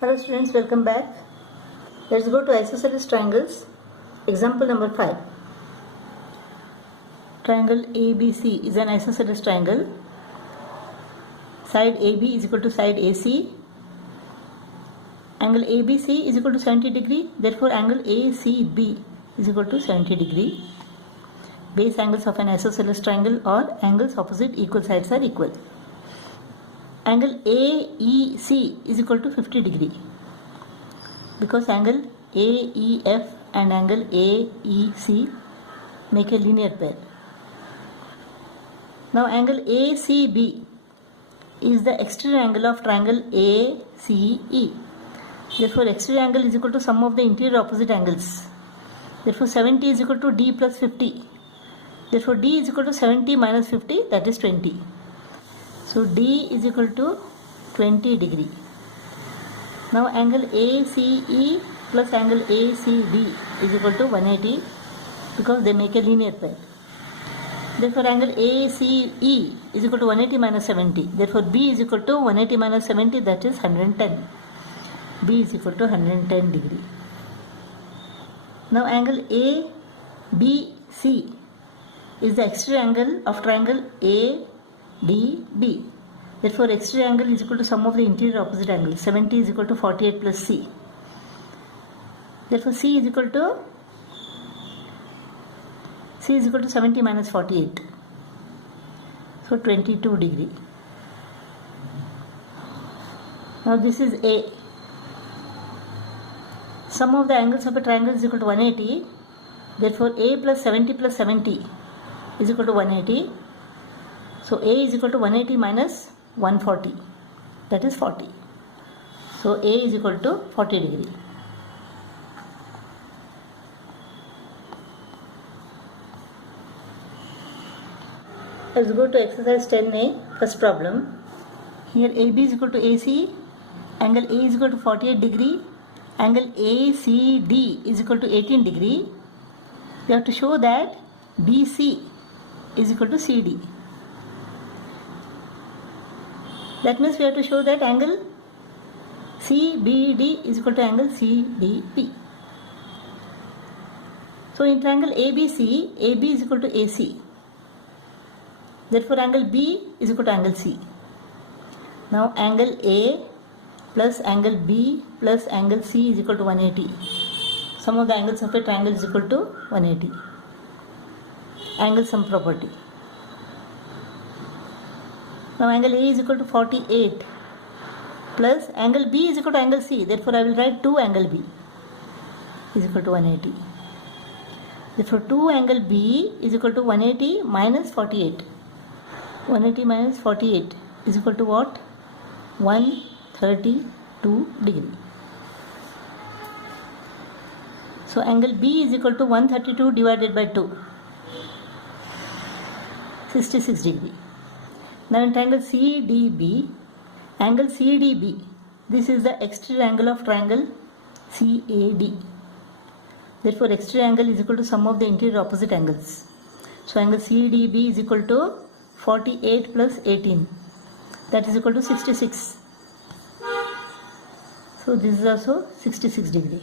Hello students, welcome back. Let's go to isosceles triangles. Example number 5. Triangle ABC is an isosceles triangle. Side AB is equal to side AC. Angle ABC is equal to 70 degree. Therefore, angle ACB is equal to 70 degree. Base angles of an isosceles triangle or angles opposite equal sides are equal. Angle AEC is equal to 50 degree because angle AEF and angle AEC make a linear pair. Now angle ACB is the exterior angle of triangle ACE. Therefore exterior angle is equal to sum of the interior opposite angles. Therefore 70 is equal to D plus 50. Therefore D is equal to 70 minus 50, that is 20. So D is equal to 20 degree. Now angle ACE plus angle ACD is equal to 180 because they make a linear pair. Therefore angle ACE is equal to 180 minus 70. Therefore B is equal to 180 minus 70, that is 110. B is equal to 110 degree. Now angle ABC is the exterior angle of triangle ADB. Therefore exterior angle is equal to sum of the interior opposite angles. 70 is equal to 48 plus C. Therefore C is equal to 70 minus 48. So 22 degree. Now this is A. Sum of the angles of a triangle is equal to 180. Therefore A plus 70 plus 70 is equal to 180. So A is equal to 180 minus 140, that is 40. So A is equal to 40 degree. Let's go to exercise 10A, first problem. Here AB is equal to AC, angle A is equal to 48 degree, angle ACD is equal to 18 degree. We have to show that BC is equal to CD. That means we have to show that angle CBD is equal to angle CDP. So in triangle ABC, AB is equal to AC. Therefore angle B is equal to angle C. Now angle A plus angle B plus angle C is equal to 180. Sum of the angles of a triangle is equal to 180. Angle sum property. Now angle A is equal to 48 plus angle B is equal to angle C. Therefore I will write 2 angle B is equal to 180. Therefore 2 angle B is equal to 180 minus 48. 180 minus 48 is equal to what? 132 degree. So angle B is equal to 132 divided by 2. 66 degree. Now in triangle CDB, angle CDB, this is the exterior angle of triangle CAD. Therefore exterior angle is equal to sum of the interior opposite angles. So angle CDB is equal to 48 plus 18, that is equal to 66. So this is also 66 degree.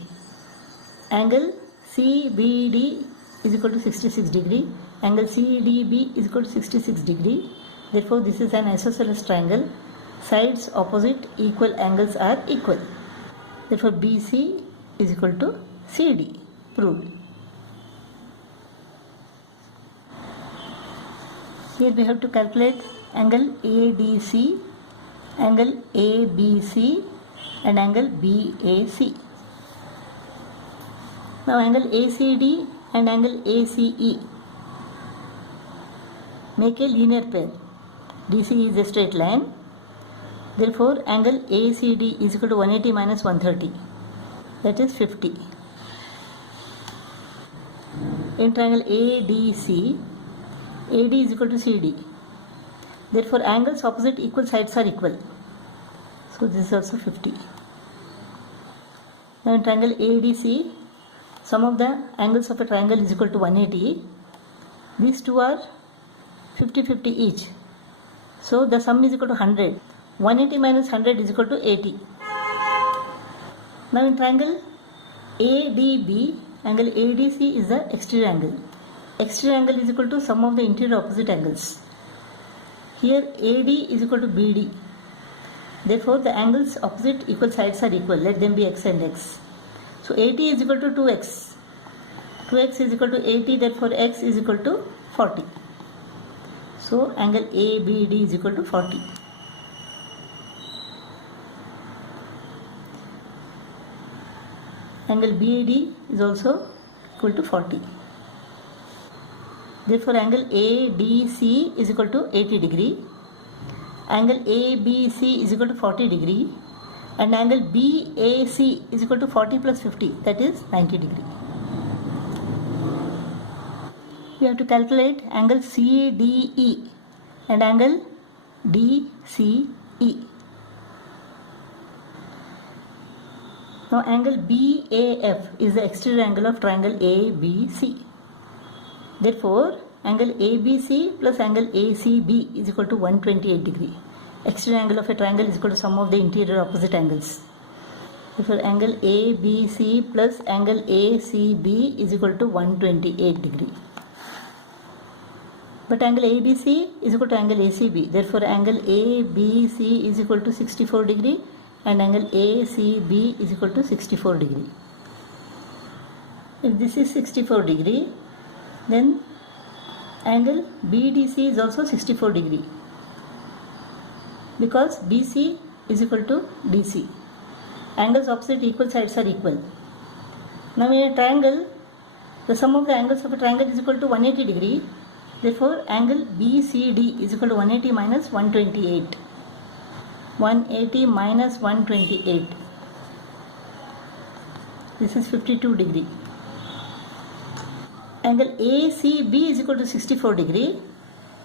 Angle CBD is equal to 66 degree. Angle CDB is equal to 66 degree. Therefore this is an isosceles triangle. Sides opposite equal angles are equal. Therefore BC is equal to CD. Proved. Here we have to calculate angle ADC, angle ABC and angle BAC. Now angle ACD and angle ACE make a linear pair. DC is a straight line. Therefore angle ACD is equal to 180 minus 130, that is 50. In triangle ADC, AD is equal to CD. Therefore angles opposite equal sides are equal. So this is also 50. Now in triangle ADC, sum of the angles of a triangle is equal to 180. These two are 50-50 each. So the sum is equal to 100. 180 minus 100 is equal to 80. Now in triangle ADB, angle ADC is the exterior angle. Exterior angle is equal to sum of the interior opposite angles. Here AD is equal to BD. Therefore the angles opposite equal sides are equal. Let them be x and x. So 80 is equal to 2x. 2x is equal to 80. Therefore x is equal to 40. So angle ABD is equal to 40. Angle BAD is also equal to 40. Therefore angle ADC is equal to 80 degree. Angle ABC is equal to 40 degree. And angle BAC is equal to 40 plus 50, that is 90 degree. We have to calculate angle CDE and angle DCE. Now angle BAF is the exterior angle of triangle ABC. Therefore angle ABC plus angle ACB is equal to 128 degree. Exterior angle of a triangle is equal to sum of the interior opposite angles. Therefore angle ABC plus angle ACB is equal to 128 degree. But angle ABC is equal to angle ACB. Therefore angle ABC is equal to 64 degree and angle ACB is equal to 64 degree. If this is 64 degree, then angle BDC is also 64 degree, because BC is equal to DC. Angles opposite equal sides are equal. Now in a triangle, the sum of the angles of a triangle is equal to 180 degree. Therefore angle BCD is equal to 180 minus 128. 180 minus 128. This is 52 degree. Angle ACB is equal to 64 degree.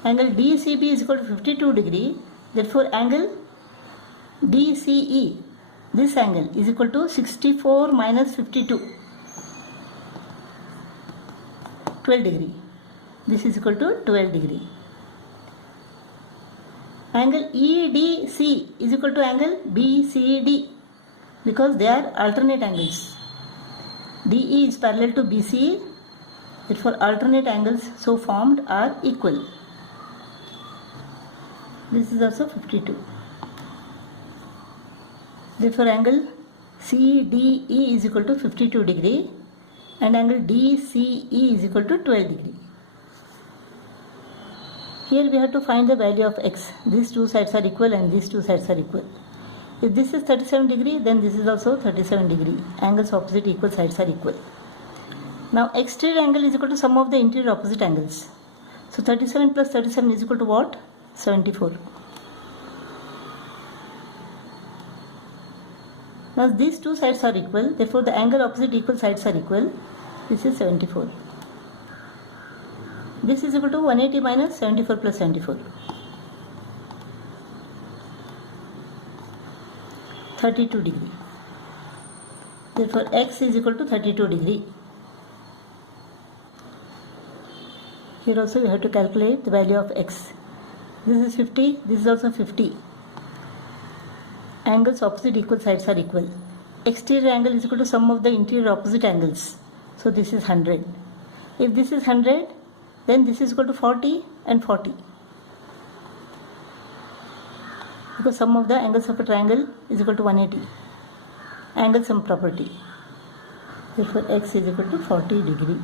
Angle DCB is equal to 52 degree. Therefore angle DCE, this angle, is equal to 64 minus 52, 12 degree. This is equal to 12 degree. Angle EDC is equal to angle BCD, because they are alternate angles. DE is parallel to BCE. Therefore alternate angles so formed are equal. This is also 52. Therefore angle CDE is equal to 52 degree and angle DCE is equal to 12 degree. Here we have to find the value of x. These two sides are equal and these two sides are equal. If this is 37 degree, then this is also 37 degree. Angles opposite equal sides are equal. Now exterior angle is equal to sum of the interior opposite angles. So 37 plus 37 is equal to what? 74. Now these two sides are equal, therefore the angle opposite equal sides are equal. This is 74. This is equal to 180 minus 74 plus 74. 32 degree. Therefore x is equal to 32 degree. Here also we have to calculate the value of x. This is 50, this is also 50. Angles opposite equal sides are equal. Exterior angle is equal to sum of the interior opposite angles. So this is 100. If this is 100, then this is equal to 40 and 40. Because sum of the angles of a triangle is equal to 180. Angle sum property. Therefore x is equal to 40 degree.